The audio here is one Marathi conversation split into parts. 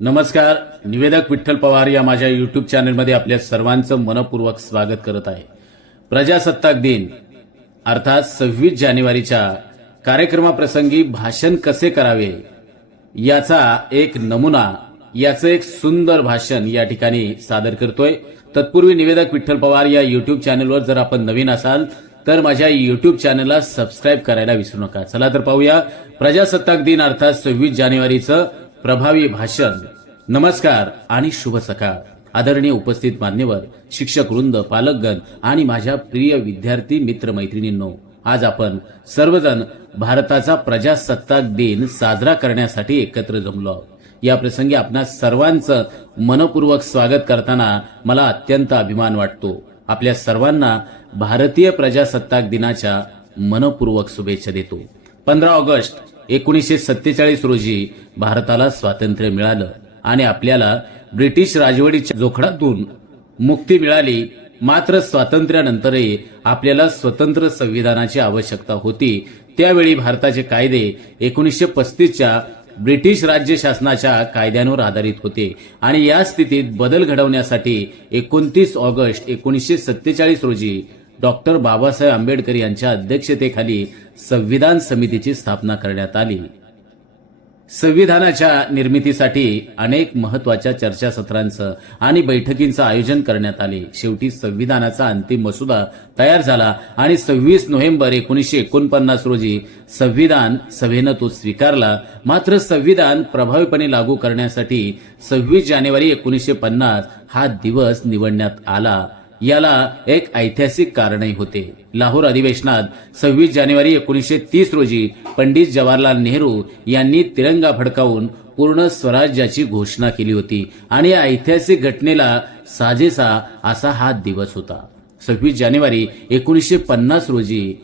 नमस्कार. निवेदक विठ्ठल पवार या माझ्या यूट्यूब चॅनलमध्ये आपल्या सर्वांचं मनपूर्वक स्वागत करत आहे. प्रजासत्ताक दिन अर्थात 26 जानेवारीच्या कार्यक्रमाप्रसंगी भाषण कसे करावे याचा एक नमुना, याचं एक सुंदर भाषण या ठिकाणी सादर करतोय. तत्पूर्वी निवेदक विठ्ठल पवार या यूट्यूब चॅनलवर जर आपण नवीन असाल तर माझ्या यूट्यूब चॅनलला सबस्क्राईब करायला विसरू नका. चला तर पाहूया प्रजासत्ताक दिन अर्थात 26 जानेवारीचं प्रभावी भाषण. नमस्कार आणि शुभ सकाळ. आदरणीय उपस्थित मान्यवर, शिक्षक वृंद, पालकगण आणि माझ्या प्रिय विद्यार्थी मित्र मैत्रिणींनो, आज आपण सर्वजण भारताचा प्रजासत्ताक दिन साजरा करण्यासाठी एकत्र जमलो आहोत. या प्रसंगी आपणा सर्वांचं मनपूर्वक स्वागत करताना मला अत्यंत अभिमान वाटतो. आपल्या सर्वांना भारतीय प्रजासत्ताक दिनाच्या मनपूर्वक शुभेच्छा देतो. 15 ऑगस्ट 1947 रोजी भारताला स्वातंत्र्य मिळालं आणि आपल्याला ब्रिटिश राजवटीच्या जोखडातून मुक्ती मिळाली. मात्र स्वातंत्र्यानंतरही आपल्याला स्वतंत्र संविधानाची आवश्यकता होती. त्यावेळी भारताचे कायदे 1935च्या ब्रिटिश राज्य शासनाच्या कायद्यांवर आधारित होते आणि या स्थितीत बदल घडवण्यासाठी 29 ऑगस्ट 1947 रोजी डॉक्टर बाबासाहेब आंबेडकर यांच्या अध्यक्षतेखाली संविधान समितीची स्थापना करण्यात आली. संविधानाच्या निर्मितीसाठी अनेक महत्वाच्या चर्चासत्रांचं आणि बैठकींचं आयोजन करण्यात आले. शेवटी संविधानाचा अंतिम मसुदा तयार झाला आणि 26 नोव्हेंबर 1949 रोजी संविधान सभेनं तो स्वीकारला. मात्र संविधान प्रभावीपणे लागू करण्यासाठी 26 जानेवारी 1950 हा दिवस निवडण्यात आला. याला एक ऐतिहासिक कारणही होते. लाहोर अधिवेशनात 26 जानेवारी 1930 रोजी पंडित जवाहरलाल नेहरू यांनी तिरंगा फडकावून पूर्ण स्वराज्याची घोषणा केली होती आणि या ऐतिहासिक घटनेला साजेसा असा हा दिवस होता. 26 जानेवारी 1950 रोजी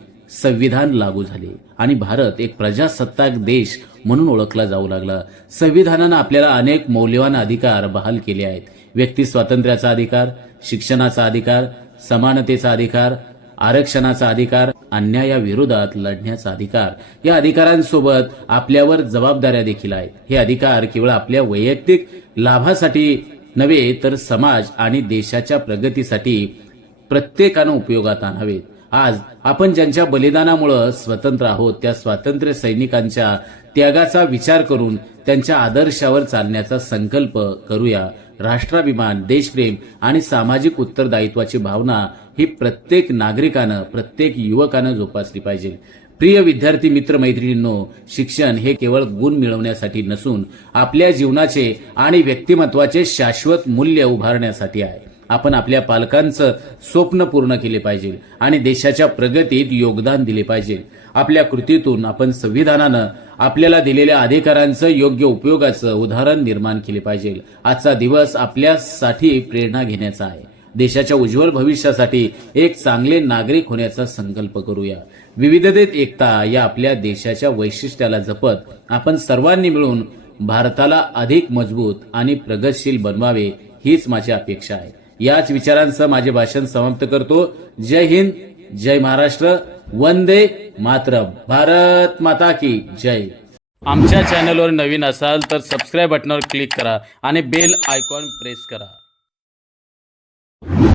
संविधान लागू झाले आणि भारत एक प्रजासत्ताक देश म्हणून ओळखला जाऊ लागला. संविधानानं आपल्याला अनेक मौल्यवान अधिकार बहाल केले आहेत. व्यक्ती स्वातंत्र्याचा अधिकार, शिक्षणाचा अधिकार, समानतेचा अधिकार, आरक्षणाचा अधिकार, अन्यायाविरोधात लढण्याचा अधिकार. या अधिकारांसोबत आपल्यावर जबाबदाऱ्या देखील आहेत. हे अधिकार केवळ आपल्या वैयक्तिक लाभासाठी नव्हे तर समाज आणि देशाच्या प्रगतीसाठी प्रत्येकानं उपयोगात आणावेत. आज आपण ज्यांच्या बलिदानामुळे स्वतंत्र आहोत त्या स्वातंत्र्य सैनिकांच्या त्यागाचा विचार करून त्यांच्या आदर्शावर चालण्याचा संकल्प करूया. राष्ट्राभिमान, देशप्रेम आणि सामाजिक उत्तरदायित्वाची भावना ही प्रत्येक नागरिकानं, प्रत्येक युवकानं जोपासली पाहिजे. प्रिय विद्यार्थी मित्र मैत्रिणींनो, शिक्षण हे केवळ गुण मिळवण्यासाठी नसून आपल्या जीवनाचे आणि व्यक्तिमत्वाचे शाश्वत मूल्य उभारण्यासाठी आहे. आपण आपल्या पालकांचं स्वप्न पूर्ण केले पाहिजे आणि देशाच्या प्रगतीत योगदान दिले पाहिजे. आपल्या कृतीतून आपण संविधानानं आपल्याला दिलेल्या अधिकारांचं योग्य उपयोगाचं उदाहरण निर्माण केले पाहिजे. आजचा दिवस आपल्यासाठी प्रेरणा घेण्याचा आहे. देशाच्या उज्ज्वल भविष्यासाठी एक चांगले नागरिक होण्याचा संकल्प करूया. विविधतेत एकता या आपल्या देशाच्या वैशिष्ट्याला जपत आपण सर्वांनी मिळून भारताला अधिक मजबूत आणि प्रगतशील बनवावे हीच माझी अपेक्षा आहे. याच विचारांसह माझे भाषण समाप्त करतो. जय हिंद, जय महाराष्ट्र, वंदे मातरम. भारत माता की जय. आमच्या चॅनलवर नवीन असाल तर सबस्क्राईब बटनावर क्लिक करा आणि बेल आयकॉन प्रेस करा.